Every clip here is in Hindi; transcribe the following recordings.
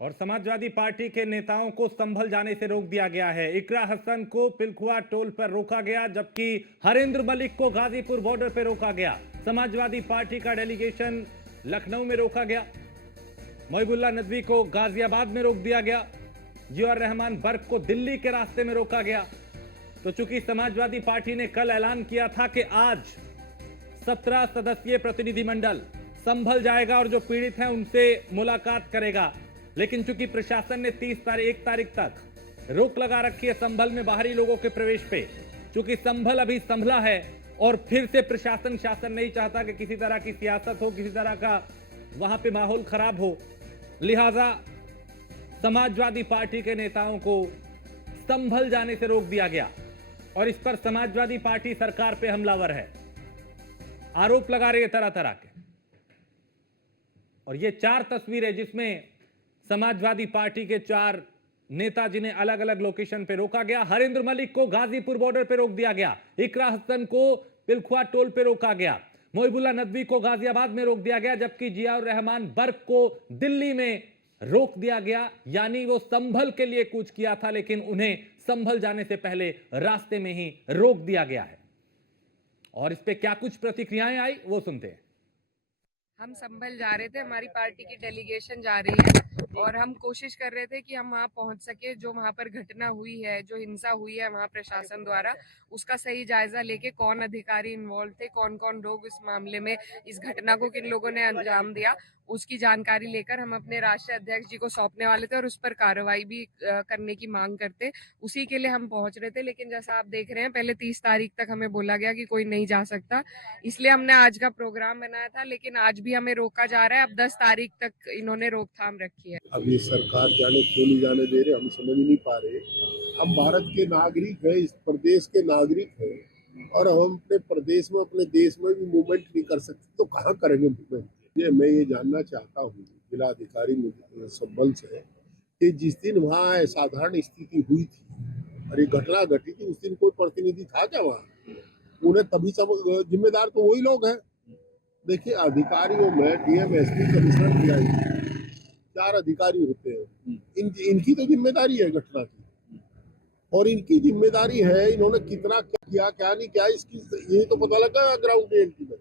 और समाजवादी पार्टी के नेताओं को संभल जाने से रोक दिया गया है। इकरा हसन को पिलखुआ टोल पर रोका गया, जबकि हरेंद्र मलिक को गाजीपुर बॉर्डर पर रोका गया। समाजवादी पार्टी का डेलीगेशन लखनऊ में रोका गया। मोहिबुल्लाह नदवी को गाजियाबाद में रोक दिया गया। जियाउर रहमान बर्क को दिल्ली के रास्ते में रोका गया। तो चूंकि समाजवादी पार्टी ने कल ऐलान किया था कि आज 17 सदस्यीय प्रतिनिधिमंडल संभल जाएगा और जो पीड़ित हैं उनसे मुलाकात करेगा, लेकिन चूंकि प्रशासन ने 1 तारीख तक रोक लगा रखी है संभल में बाहरी लोगों के प्रवेश पे, चूंकि संभल अभी संभला है और फिर से प्रशासन शासन नहीं चाहता कि किसी तरह की सियासत हो, किसी तरह का वहां पे माहौल खराब हो, लिहाजा समाजवादी पार्टी के नेताओं को संभल जाने से रोक दिया गया। और इस पर समाजवादी पार्टी सरकार पे हमलावर है, आरोप लगा रही है तरह तरह के। और ये 4 तस्वीरें जिसमें समाजवादी पार्टी के 4 नेता जिन्हें अलग अलग लोकेशन पे रोका गया। हरेंद्र मलिक को गाजीपुर बॉर्डर पे रोक दिया गया। इकरा हसन को पिलखुआ टोल पे रोका गया। मोहिबुल्लाह नदवी को गाजियाबाद में रोक दिया गया, जबकि जियाउर रहमान बर्क को दिल्ली में रोक दिया गया। यानी वो संभल के लिए कूच किया था, लेकिन उन्हें संभल जाने से पहले रास्ते में ही रोक दिया गया है। और इस पे क्या कुछ प्रतिक्रियाएं आई वो सुनते हैं। हम संभल जा रहे थे, हमारी पार्टी की डेलीगेशन जा रही है और हम कोशिश कर रहे थे कि हम वहाँ पहुँच सके। जो वहाँ पर घटना हुई है, जो हिंसा हुई है वहाँ प्रशासन द्वारा, उसका सही जायजा लेके कौन अधिकारी इन्वॉल्व थे, कौन कौन लोग इस मामले में, इस घटना को किन लोगों ने अंजाम दिया, उसकी जानकारी लेकर हम अपने राष्ट्रीय अध्यक्ष जी को सौंपने वाले थे और उस पर कार्रवाई भी करने की मांग करते, उसी के लिए हम पहुंच रहे थे। लेकिन जैसा आप देख रहे हैं, पहले 30 तारीख तक हमें बोला गया कि कोई नहीं जा सकता, इसलिए हमने आज का प्रोग्राम बनाया था, लेकिन आज भी हमें रोका जा रहा है। अब 10 तारीख तक इन्होंने रोकथाम रखी है। अब ये सरकार जाने क्यों नहीं जाने दे रहे, हम समझ नहीं पा रहे। हम भारत के नागरिक हैं, इस प्रदेश के नागरिक हैं, और हम अपने प्रदेश में, अपने देश में भी मूवमेंट नहीं कर सकते तो कहाँ करेंगे मूवमेंट। मैं ये जानना चाहता हूँ जिलाधिकारी संभल से कि जिस दिन वहाँ असाधारण स्थिति हुई थी और ये घटना घटी थी, उस दिन कोई प्रतिनिधि था क्या वहाँ? उन्हें तभी सब जिम्मेदार तो वही लोग हैं। देखिए, अधिकारियों में डीएम, एसपी, कमिश्नर, डीआईजी 4 अधिकारी होते हैं। इनकी तो जिम्मेदारी है घटना की, और इनकी जिम्मेदारी है इन्होंने कितना किया, क्या नहीं किया, इसकी ये तो पता लगा ग्राउंड रियलिटी में।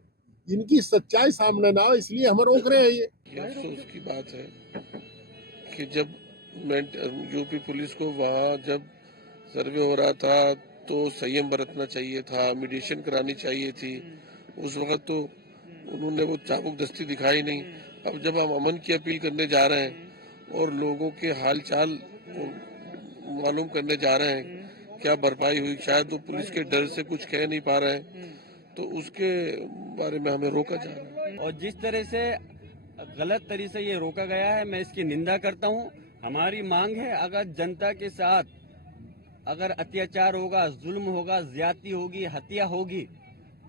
इनकी सच्चाई सामने ना, इसलिए हम रोक रहे हैं। ये अफसोस की बात है कि जब यूपी पुलिस को वहाँ जब सर्वे हो रहा था तो संयम बरतना चाहिए था, मीडिएशन करानी चाहिए थी। उस वक्त तो उन्होंने वो चाबुक दस्ती दिखाई नहीं। अब जब हम अमन की अपील करने जा रहे हैं और लोगों के हाल चाल मालूम करने जा रहे हैं, क्या भरपाई हुई, शायद वो पुलिस के डर से कुछ कह नहीं पा रहे हैं, तो उसके बारे में हमें रोका जा रहा है। और जिस तरह से गलत तरीके से ये रोका गया है, मैं इसकी निंदा करता हूँ। हमारी मांग है, अगर जनता के साथ अगर अत्याचार होगा, जुल्म होगा, ज्यादती होगी, हत्या होगी,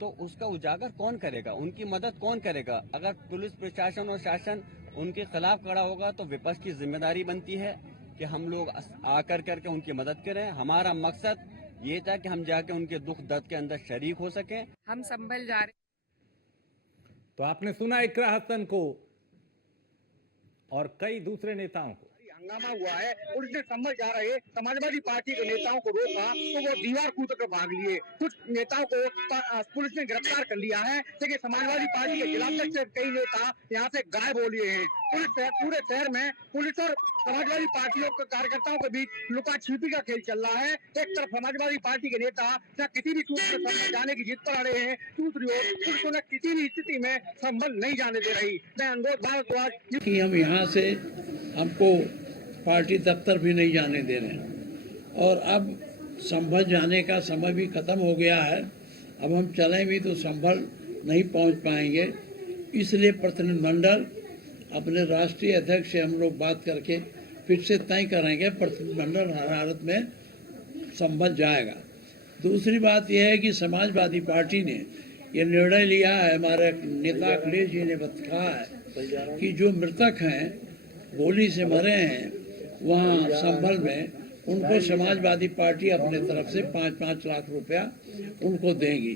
तो उसका उजागर कौन करेगा, उनकी मदद कौन करेगा? अगर पुलिस प्रशासन और शासन उनके खिलाफ खड़ा होगा तो विपक्ष की जिम्मेदारी बनती है कि हम लोग आकर करके उनकी मदद करें। हमारा मकसद ये था कि हम जाके उनके दुख दर्द के अंदर शरीक हो सकें। हम संभल जा रहे। तो आपने सुना इकरा हसन को और कई दूसरे नेताओं को। हंगामा हुआ है और इसने संभल जा रहे समाजवादी पार्टी के नेताओं को रोका तो वो दीवार कूद कर भाग लिए। कुछ नेताओं को पुलिस ने गिरफ्तार कर लिया है, लेकिन समाजवादी पार्टी के जिलाध्यक्ष से कई नेता यहाँ से गायब हो लिए हैं। पूरे शहर में पुलिस और समाजवादी पार्टियों के कार्यकर्ताओं के बीच लुका छिपी का खेल चल रहा है। एक तरफ समाजवादी पार्टी के नेता किसी भी सूत्र में जाने की जिद पर अड़े हैं, दूसरी ओर पुलिस उन्हें किसी भी स्थिति में संभल नहीं जाने दे रही। मैं अनुरोध भारद्वाज कि हम यहाँ से हमको पार्टी दफ्तर भी नहीं जाने दे रहे हैं, और अब संभल जाने का समय भी खत्म हो गया है। अब हम चलें भी तो संभल नहीं पहुंच पाएंगे, इसलिए प्रतिनिधिमंडल अपने राष्ट्रीय अध्यक्ष से हम लोग बात करके फिर से तय करेंगे, प्रतिनिधिमंडल हर हालत में संभल जाएगा। दूसरी बात यह है कि समाजवादी पार्टी ने ये निर्णय लिया है, हमारे नेता अखिलेश जी ने कहा है कि जो मृतक हैं, गोली से मरे हैं वहाँ संभल में, उनको समाजवादी पार्टी अपने तरफ से 5-5 लाख रुपया उनको देगी।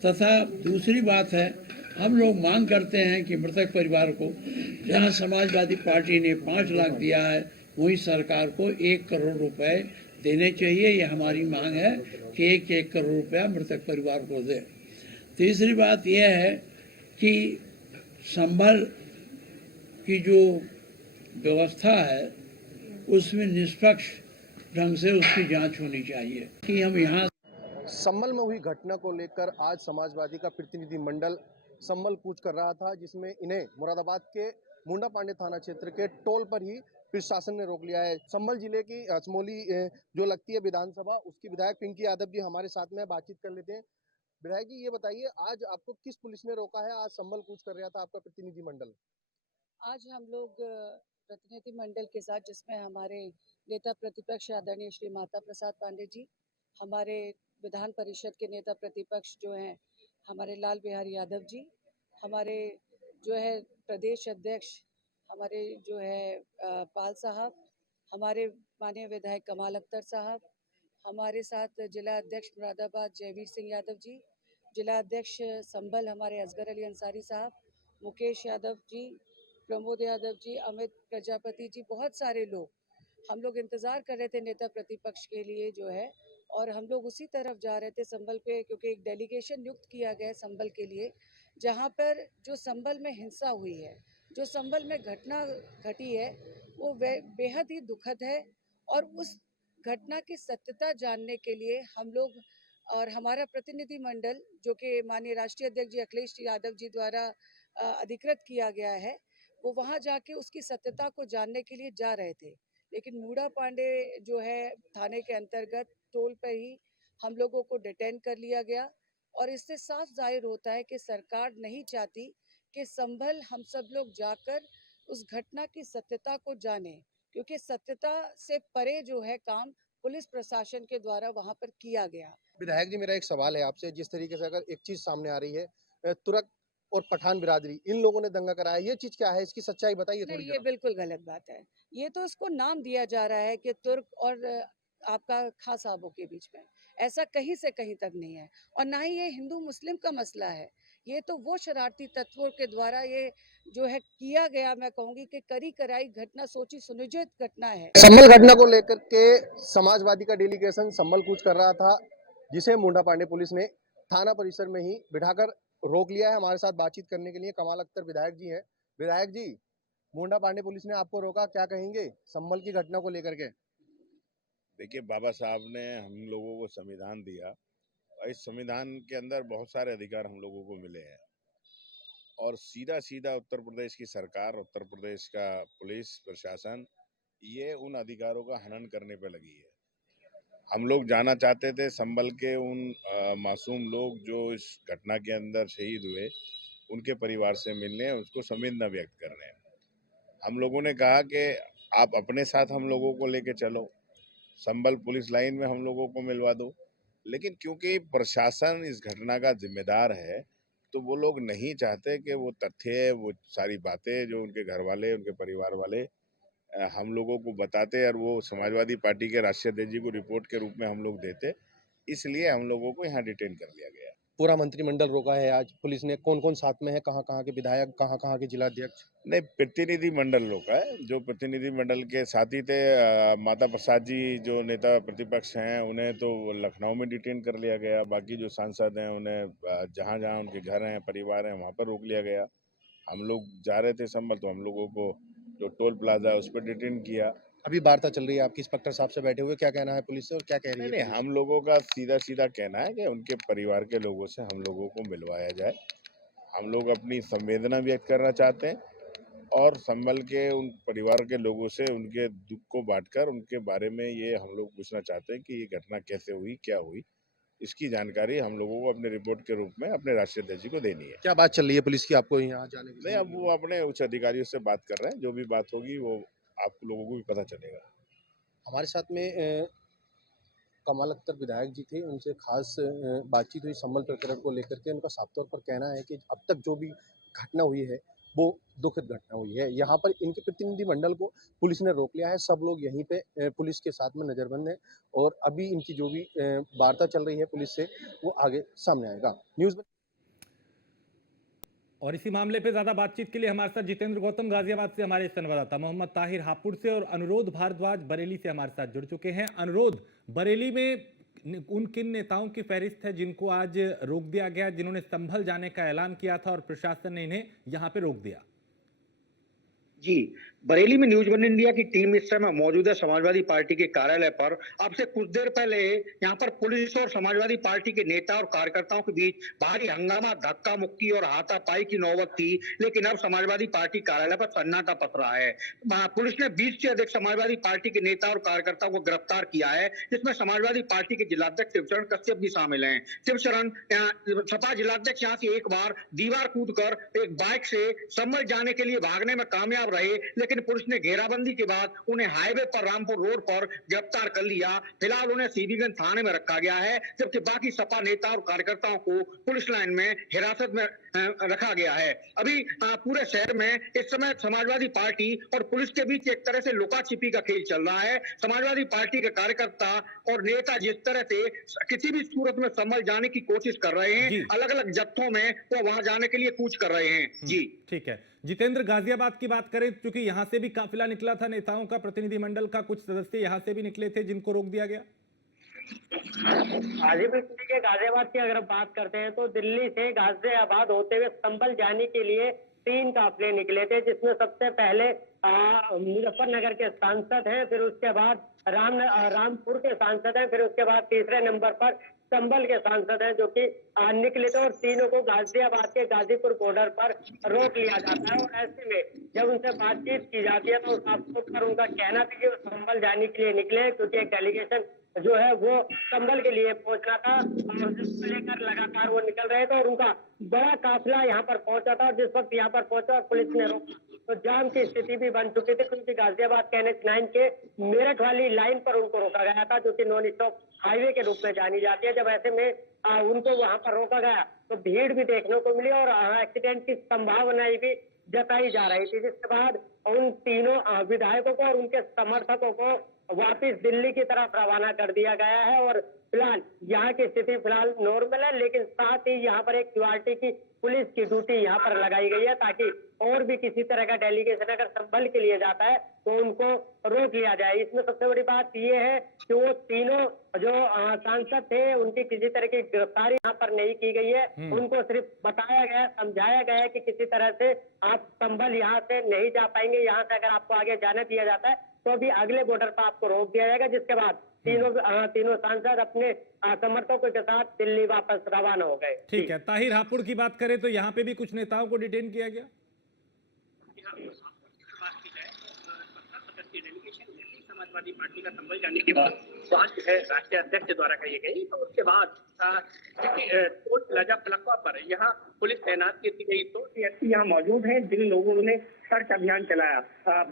तथा दूसरी बात है हम लोग मांग करते हैं कि मृतक परिवार को जहां समाजवादी पार्टी ने 5 लाख दिया है, वहीं सरकार को 1 करोड़ रुपए देने चाहिए। ये हमारी मांग है कि 1 करोड़ रुपया मृतक परिवार को दे। तीसरी बात यह है कि संभल की जो व्यवस्था है उसमें निष्पक्ष ढंग से उसकी जांच होनी चाहिए कि हम यहाँ संभल में हुई घटना को लेकर आज समाजवादी का प्रतिनिधि मंडल संभल कूच कर रहा था, जिसमें इन्हें मुरादाबाद के मुंडा पांडे थाना क्षेत्र के टोल पर ही प्रशासन ने रोक लिया है। संभल जिले की अचमोली जो लगती है विधानसभा, उसकी विधायक पिंकी यादव जी हमारे साथ में बातचीत कर लेते हैं। विधायक जी, ये बताइए, आज आपको किस पुलिस ने रोका है? आज संभल कूच कर रहा था आपका प्रतिनिधि मंडल। आज हम लोग प्रतिनिधि मंडल के साथ, जिसमें हमारे नेता प्रतिपक्ष आदरणीय श्री माता प्रसाद पांडे जी, हमारे विधान परिषद के नेता प्रतिपक्ष जो हैं हमारे लाल बिहारी यादव जी, हमारे जो है प्रदेश अध्यक्ष हमारे जो है पाल साहब, हमारे माननीय विधायक कमाल अख्तर साहब, हमारे साथ जिला अध्यक्ष मुरादाबाद जयवीर सिंह यादव जी, जिला अध्यक्ष संभल हमारे असगर अली अंसारी साहब, मुकेश यादव जी, प्रमोद यादव जी, अमित प्रजापति जी, बहुत सारे लोग हम लोग इंतज़ार कर रहे थे नेता प्रतिपक्ष के लिए जो है, और हम लोग उसी तरफ जा रहे थे संभल पे, क्योंकि एक डेलीगेशन नियुक्त किया गया है संभल के लिए, जहाँ पर जो संभल में हिंसा हुई है, जो संभल में घटना घटी है, वो बेहद ही दुखद है। और उस घटना की सत्यता जानने के लिए हम लोग और हमारा प्रतिनिधि मंडल, जो कि माननीय राष्ट्रीय अध्यक्ष जी अखिलेश यादव जी द्वारा अधिकृत किया गया है, वो वहाँ जाके उसकी सत्यता को जानने के लिए जा रहे थे। लेकिन मूड़ा पांडे जो है थाने के अंतर्गत टोल पर ही हम लोगों को डिटेन कर लिया गया, और इससे साफ जाहिर होता है कि सरकार नहीं चाहती कि संभल हम सब लोग जाकर उस घटना की सत्यता को जानें, क्योंकि सत्यता से परे जो है काम पुलिस प्रशासन के द्वारा वहां पर किया गया। विधायक जी, मेरा एक सवाल है आपसे। जिस तरीके से अगर एक चीज सामने आ रही है, तुरक और पठान बिरादरी, इन लोगों ने दंगा कराया, ये चीज क्या है? इसकी सच्चाई बताइए थोड़ी नहीं, ये जरा। बिल्कुल गलत बात है। ये तो उसको नाम दिया जा रहा है कि तुर्क और आपका खां साहबों के बीच में, ऐसा कहीं से कहीं तक नहीं है। और ना ही ये हिंदू मुस्लिम का मसला है, ये तो वो शरारती तत्वों के द्वारा ये जो है किया गया, मैं कहूँगी कि करी कराई घटना, सोची सुनियोजित घटना है। संभल घटना को लेकर के समाजवादी का डेलीगेशन संभल कूच कर रहा था, जिसे मुंडा पांडे पुलिस ने थाना परिसर में ही बिठाकर रोक लिया है। हमारे साथ बातचीत करने के लिए कमाल अख्तर विधायक जी हैं। विधायक जी, मुंडा पांडे पुलिस ने आपको रोका, क्या कहेंगे संभल की घटना को लेकर के? देखिए, बाबा साहब ने हम लोगों को संविधान दिया और इस संविधान के अंदर बहुत सारे अधिकार हम लोगों को मिले हैं, और सीधा सीधा उत्तर प्रदेश की सरकार, उत्तर प्रदेश का पुलिस प्रशासन ये उन अधिकारों का हनन करने पे लगी है। हम लोग जाना चाहते थे संभल के उन मासूम लोग जो इस घटना के अंदर शहीद हुए, उनके परिवार से मिलने, उसको संवेदना व्यक्त करने। हम लोगों ने कहा कि आप अपने साथ हम लोगों को लेके चलो, संभल पुलिस लाइन में हम लोगों को मिलवा दो। लेकिन क्योंकि प्रशासन इस घटना का जिम्मेदार है, तो वो लोग नहीं चाहते कि वो तथ्य, वो सारी बातें जो उनके घर वाले, उनके परिवार वाले हम लोगों को बताते और वो समाजवादी पार्टी के राष्ट्रीय अध्यक्ष जी को रिपोर्ट के रूप में हम लोग देते, इसलिए हम लोगों को यहाँ डिटेन कर लिया गया। पूरा मंत्रिमंडल रोका है आज पुलिस ने। कौन कौन साथ में है? कहाँ कहाँ के विधायक, कहाँ कहाँ के जिलाध्यक्ष? नहीं, प्रतिनिधि मंडल रोका है। जो प्रतिनिधि मंडल के साथी थे, माता प्रसाद जी जो नेता प्रतिपक्ष हैं, उन्हें तो लखनऊ में डिटेन कर लिया गया। बाकी जो सांसद हैं उन्हें जहाँ जहाँ उनके घर हैं, परिवार हैं, वहाँ पर रोक लिया गया। हम लोग जा रहे थे संभल, तो हम लोगों को जो टोल प्लाजा है उस पर डिटेन किया। अभी वार्ता चल रही है आपकी इंस्पेक्टर साहब से बैठे हुए, क्या कहना है पुलिस से और क्या कह रही है नहीं, पुलिस? हम लोगों का सीधा सीधा कहना है कि उनके परिवार के लोगों से हम लोगों को मिलवाया जाए। हम लोग अपनी संवेदना व्यक्त करना चाहते हैं और संभल के उन परिवार के लोगों से उनके दुख को बांटकर उनके बारे में ये हम लोग पूछना चाहते हैं कि ये घटना कैसे हुई, क्या हुई। इसकी जानकारी हम लोगों को अपने रिपोर्ट के रूप में अपने राष्ट्रीय अध्यक्ष जी को देनी है। क्या बात चल रही है पुलिस की आपको यहाँ जाने की? नहीं, अब वो अपने उच्च अधिकारियों से बात कर रहे हैं। जो भी बात होगी वो आप लोगों को भी पता चलेगा। हमारे साथ में कमाल अख्तर विधायक जी थे, उनसे खास बातचीत हुई संभल प्रकरण को लेकर के। उनका साफ तौर पर कहना है कि अब तक जो भी घटना हुई है वो दुखद घटना हुई है। यहाँ पर इनके प्रतिनिधि मंडल को पुलिस ने रोक लिया है। सब लोग यहीं पे पुलिस के साथ में नजरबंद है, और अभी इनकी जो भी वार्ता चल रही है पुलिस से, वो आगे सामने आएगा। न्यूज़ और इसी मामले पे ज्यादा बातचीत के लिए हमारे साथ जितेंद्र गौतम गाजियाबाद से हमारे संवाददाता मोहम्मद ताहिर हापुड़ से और अनुरोध भारद्वाज बरेली से हमारे साथ जुड़ चुके हैं। अनुरोध, बरेली में उन किन नेताओं की फहरिस्त है जिनको आज रोक दिया गया, जिन्होंने संभल जाने का ऐलान किया था और प्रशासन ने इन्हें यहां पे रोक दिया? जी, बरेली में न्यूज वन इंडिया की टीम इस समय मौजूद है समाजवादी पार्टी के कार्यालय पर। अब से कुछ देर पहले यहाँ पर पुलिस और समाजवादी पार्टी के नेता और कार्यकर्ताओं के बीच भारी हंगामा, धक्का मुक्की और हाथापाई की नौबत थी, लेकिन अब समाजवादी पार्टी कार्यालय पर सन्नाटा पसरा है। पुलिस ने 20 से अधिक समाजवादी पार्टी के नेता और कार्यकर्ताओं को गिरफ्तार किया है, जिसमें समाजवादी पार्टी के जिलाध्यक्ष शिवचरण कश्यप भी शामिल हैं। शिवचरण सपा जिलाध्यक्ष यहाँ से एक बार दीवार कूदकर एक बाइक से संभल जाने के लिए भागने में कामयाब रहे, लेकिन पुलिस ने घेराबंदी के बाद उन्हें हाईवे पर रामपुर रोड पर गिरफ्तार कर लिया। फिलहाल उन्हें सीबीगंज थाने में रखा गया है, जबकि बाकी सपा नेता और कार्यकर्ताओं को पुलिस लाइन में हिरासत में रखा गया है। अभी पूरे शहर में इस समय समाजवादी पार्टी और पुलिस के बीच एक तरह से लुका छिपी का खेल चल रहा है। समाजवादी पार्टी के कार्यकर्ता और नेता जिस तरह से किसी भी सूरत में संभल जाने की कोशिश कर रहे हैं, अलग अलग जत्थों में वो वहां जाने के लिए कूच कर रहे हैं। जी ठीक है जितेंद्र, गाजियाबाद की बात करें, क्योंकि यहां से भी काफिला निकला था नेताओं का, प्रतिनिधिमंडल का कुछ सदस्य यहां से भी निकले थे जिनको रोक दिया गया। हाजीपुर के गाजियाबाद की अगर बात करते हैं तो दिल्ली से गाजियाबाद होते हुए संभल जाने के लिए 3 काफिले निकले थे, जिसमें सबसे पहले मुजफ्फरनगर के सांसद हैं, फिर उसके बाद रामपुर के सांसद हैं, फिर उसके बाद तीसरे नंबर पर संभल के सांसद हैं, जो कि निकले थे और तीनों को गाजियाबाद के गाजीपुर बॉर्डर पर रोक लिया जाता है। और ऐसे में जब उनसे बातचीत की जाती है तो साफ तौर पर उनका कहना था कि वो संभल जाने के लिए निकले, क्योंकि एक डेलीगेशन जो है वो संभल के लिए पहुंचना था और जिसको लेकर लगातार वो निकल रहे थे और उनका बड़ा काफिला यहाँ पर पहुंचा था। और जिस वक्त यहाँ पर पहुंचा और पुलिस ने रोका तो जाम की स्थिति भी बन चुकी थी, क्योंकि गाजियाबाद के NH-9 के मेरठ वाली लाइन पर उनको रोका गया था, जो कि नॉन स्टॉप हाईवे के रूप में जानी जाती है। जब ऐसे में उनको वहां पर रोका गया तो भीड़ भी देखने को मिली और एक्सीडेंट की संभावना भी जताई जा रही थी, जिसके बाद उन तीनों विधायकों को और उनके समर्थकों को वापस दिल्ली की तरफ रवाना कर दिया गया है। और फिलहाल यहाँ की स्थिति फिलहाल नॉर्मल है, लेकिन साथ ही यहाँ पर एक QRT की पुलिस की ड्यूटी यहाँ पर लगाई गई है, ताकि और भी किसी तरह का डेलीगेशन अगर संभल के लिए जाता है तो उनको रोक लिया जाए। इसमें सबसे बड़ी बात यह है कि वो तीनों जो सांसद थे उनकी किसी तरह की गिरफ्तारी यहाँ पर नहीं की गई है। उनको सिर्फ बताया गया, समझाया गया है कि किसी तरह से आप संभल यहाँ से नहीं जा पाएंगे, यहाँ से अगर आपको आगे जाने दिया जाता है तो अभी अगले बॉर्डर पर आपको रोक दिया जाएगा, जिसके बाद तीनों सांसद अपने समर्थकों के साथ दिल्ली वापस रवाना हो गए। ठीक है, ताहिर हापुड़ की बात करें तो यहाँ पे भी कुछ नेताओं को डिटेन किया गया। समाजवादी पार्टी का संभल जाने के बाद बात जो है राष्ट्रीय अध्यक्ष द्वारा कही गई, तो उसके बाद प्लकवा पर यहाँ पुलिस तैनात की गई। तो CSP यहाँ मौजूद हैं, जिन लोगों ने सर्च अभियान चलाया।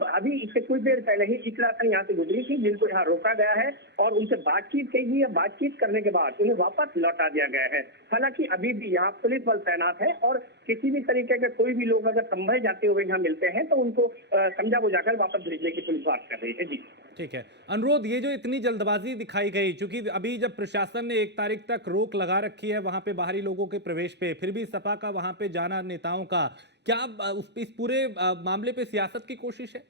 अभी इससे कुछ देर पहले ही इकला यहाँ से गुजरी थी, जिनको यहाँ रोका गया है और उनसे बातचीत की गई है। बातचीत करने के बाद उन्हें वापस लौटा दिया गया है। हालांकि अभी भी यहाँ पुलिस बल तैनात है और किसी भी तरीके के कोई भी लोग अगर संभल जाते हुए यहाँ मिलते हैं तो उनको समझा बुझाकर वापस भेजने की पुलिस बात कर रही है। जी ठीक है अनुरोध, ये जो इतनी जल्दबाजी दिखाई गई, क्योंकि अभी जब प्रशासन ने 1 तारीख तक रोक लगा रखी है वहां पे बाहरी लोगों के प्रवेश पे, फिर भी सपा का वहां पे जाना नेताओं का, क्या इस पूरे मामले पे सियासत की कोशिश है?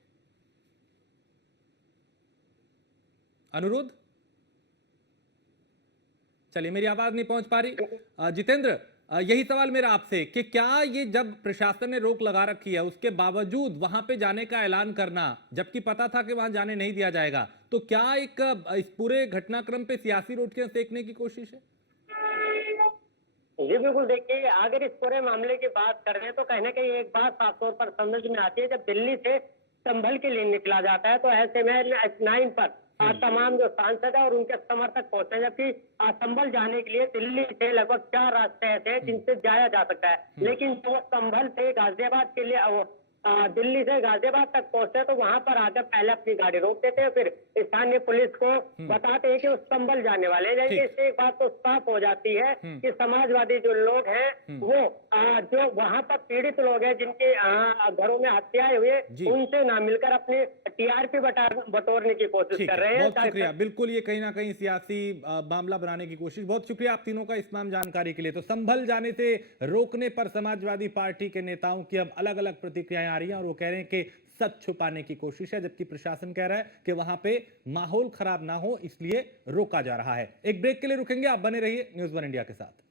अनुरोध, चलिए मेरी आवाज नहीं पहुंच पा रही। जितेंद्र, यही सवाल मेरा आपसे कि क्या ये जब प्रशासन ने रोक लगा रखी है उसके बावजूद वहां पे जाने का ऐलान करना, जबकि पता था कि वहां जाने नहीं दिया जाएगा, तो क्या एक इस पूरे घटनाक्रम पे सियासी रोटियां सेकने की कोशिश है? जी बिल्कुल, देखिए अगर इस पूरे मामले की बात कर रहे हैं तो कहीं ना कहीं एक बात साफ तौर पर समझ में आती है, जब दिल्ली से संभल के लिए निकला जाता है तो ऐसे में NH-9 पर तमाम जो सांसद है और उनके समर्थक पहुंचते हैं, जबकि संभल जाने के लिए दिल्ली से लगभग 4 रास्ते ऐसे हैं जिनसे जाया जा सकता है। लेकिन जो संभल से गाजियाबाद के लिए दिल्ली से गाजियाबाद तक पहुंचते तो वहां पर आकर पहले अपनी गाड़ी रोक देते हैं, फिर स्थानीय पुलिस को बताते हैं कि वो संभल जाने वाले हैं। लेकिन इससे एक बात तो साफ हो जाती है कि समाजवादी जो लोग हैं वो जो वहां पर पीड़ित लोग हैं जिनके घरों में हत्याएं हुए, उनसे ना मिलकर अपने टीआरपी बटोरने की कोशिश कर रहे हैं। बहुत शुक्रिया। बिल्कुल ये कहीं ना कहीं सियासी मामला बनाने की कोशिश। बहुत शुक्रिया आप तीनों का इस तमाम जानकारी के लिए। तो संभल जाने से रोकने पर समाजवादी पार्टी के नेताओं की अब अलग अलग प्रतिक्रियाएं आ रही हैं और वो कह रहे हैं कि सच छुपाने की कोशिश है, जबकि प्रशासन कह रहा है कि वहां पे माहौल खराब ना हो इसलिए रोका जा रहा है। एक ब्रेक के लिए रुकेंगे, आप बने रहिए न्यूज़ वन इंडिया के साथ।